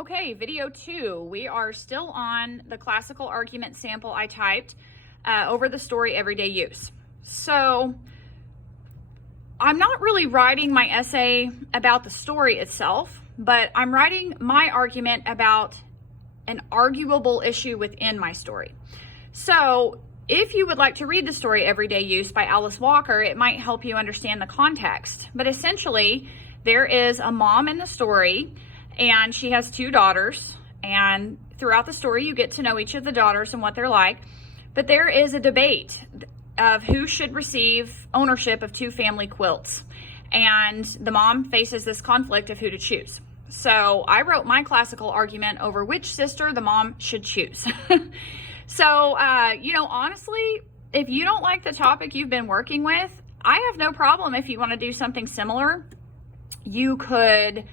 Okay, video 2. We are still on the classical argument sample I typed over the story everyday use. So I'm not really writing my essay about the story itself, but I'm writing my argument about an arguable issue within my story. So if you would like to read the story Everyday Use by Alice Walker, it might help you understand the context. But essentially, there is a mom in the story, and she has 2 daughters, and throughout the story you get to know each of the daughters and what they're like. But there is a debate of who should receive ownership of 2 family quilts, and the mom faces this conflict of who to choose. So I wrote my classical argument over which sister the mom should choose. So honestly, if you don't like the topic you've been working with, I have no problem if you want to do something similar. You could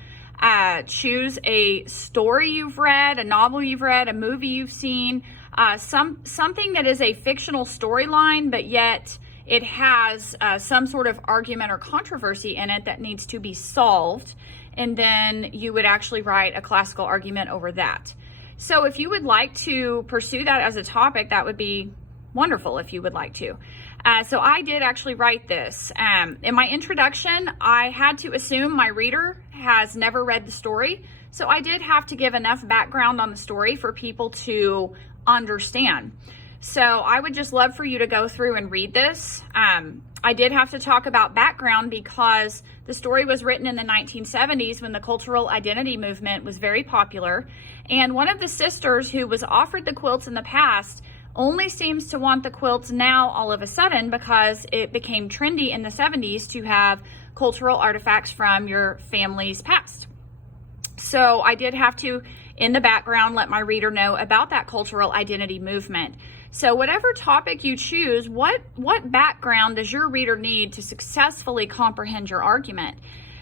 choose a story you've read, a novel you've read, a movie you've seen, something that is a fictional storyline, but yet it has some sort of argument or controversy in it that needs to be solved. And then you would actually write a classical argument over that. So if you would like to pursue that as a topic, that would be wonderful if you would like to. So I did actually write this. In my introduction, I had to assume my reader has never read the story. So I did have to give enough background on the story for people to understand. So I would just love for you to go through and read this. I did have to talk about background because the story was written in the 1970s when the cultural identity movement was very popular. And one of the sisters who was offered the quilts in the past only seems to want the quilts now all of a sudden because it became trendy in the 70s to have cultural artifacts from your family's past. So I did have to, in the background, let my reader know about that cultural identity movement. So whatever topic you choose, what background does your reader need to successfully comprehend your argument?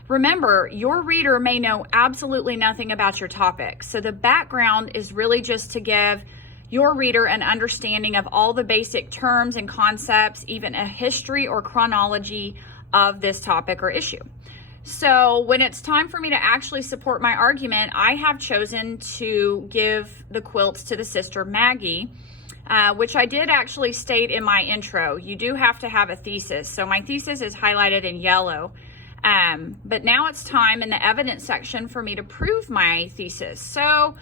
Remember, your reader may know absolutely nothing about your topic. So the background is really just to give your reader an understanding of all the basic terms and concepts, even a history or chronology of this topic or issue. So when it's time for me to actually support my argument, I have chosen to give the quilts to the sister Maggie, which I did actually state in my intro. You do have to have a thesis. So my thesis is highlighted in yellow. But now it's time in the evidence section for me to prove my thesis. So,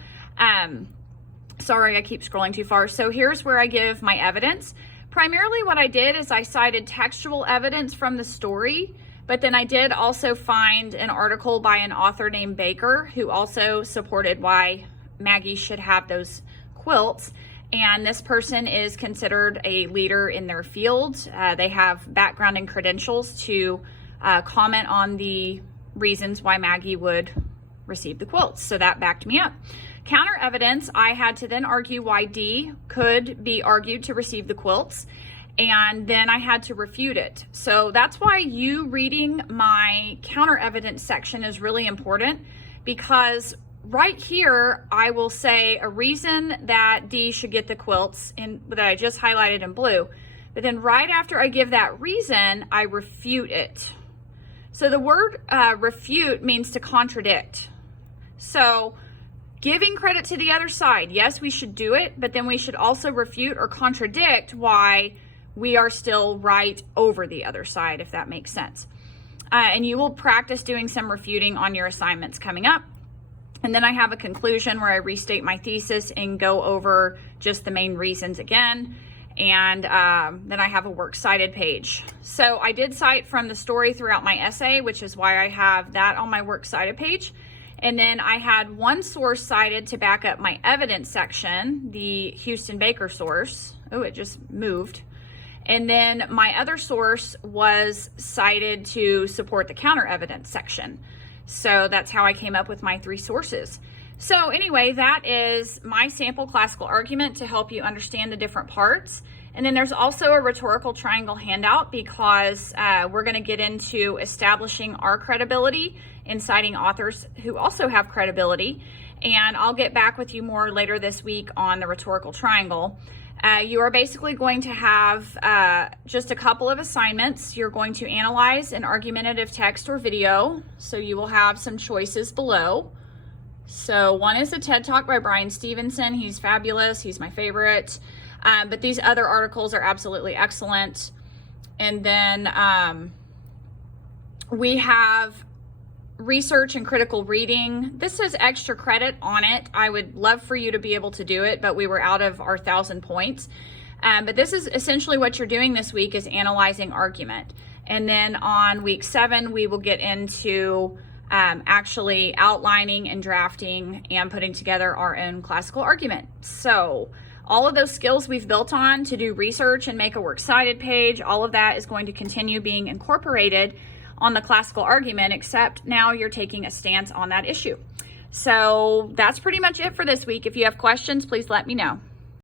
sorry, I keep scrolling too far. So here's where I give my evidence. Primarily what I did is I cited textual evidence from the story, but then I did also find an article by an author named Baker who also supported why Maggie should have those quilts. And this person is considered a leader in their field. They have background and credentials to comment on the reasons why Maggie would receive the quilts. So that backed me up. Counter evidence, I had to then argue why D could be argued to receive the quilts, and then I had to refute it. So that's why you reading my counter evidence section is really important, because right here I will say a reason that D should get the quilts that I just highlighted in blue, but then right after I give that reason, I refute it. So the word refute means to contradict. So giving credit to the other side, yes, we should do it, but then we should also refute or contradict why we are still right over the other side, if that makes sense. And you will practice doing some refuting on your assignments coming up. And then I have a conclusion where I restate my thesis and go over just the main reasons again. And then I have a works cited page. So I did cite from the story throughout my essay, which is why I have that on my works cited page. And then I had one source cited to back up my evidence section, the Houston Baker source. Oh, it just moved. And then my other source was cited to support the counter evidence section. So that's how I came up with my 3 sources. So anyway, that is my sample classical argument to help you understand the different parts. And then there's also a rhetorical triangle handout because we're going to get into establishing our credibility and citing authors who also have credibility. And I'll get back with you more later this week on the rhetorical triangle. You are basically going to have just a couple of assignments. You're going to analyze an argumentative text or video. So you will have some choices below. So one is a TED Talk by Brian Stevenson. He's fabulous. He's my favorite. But these other articles are absolutely excellent. And then we have research and critical reading. This has extra credit on it. I would love for you to be able to do it, but we were out of our 1,000 points. But this is essentially what you're doing this week, is analyzing argument. And then on week 7, we will get into actually outlining and drafting and putting together our own classical argument. So all of those skills we've built on to do research and make a Works Cited page, all of that is going to continue being incorporated on the classical argument, except now you're taking a stance on that issue. So that's pretty much it for this week. If you have questions, please let me know.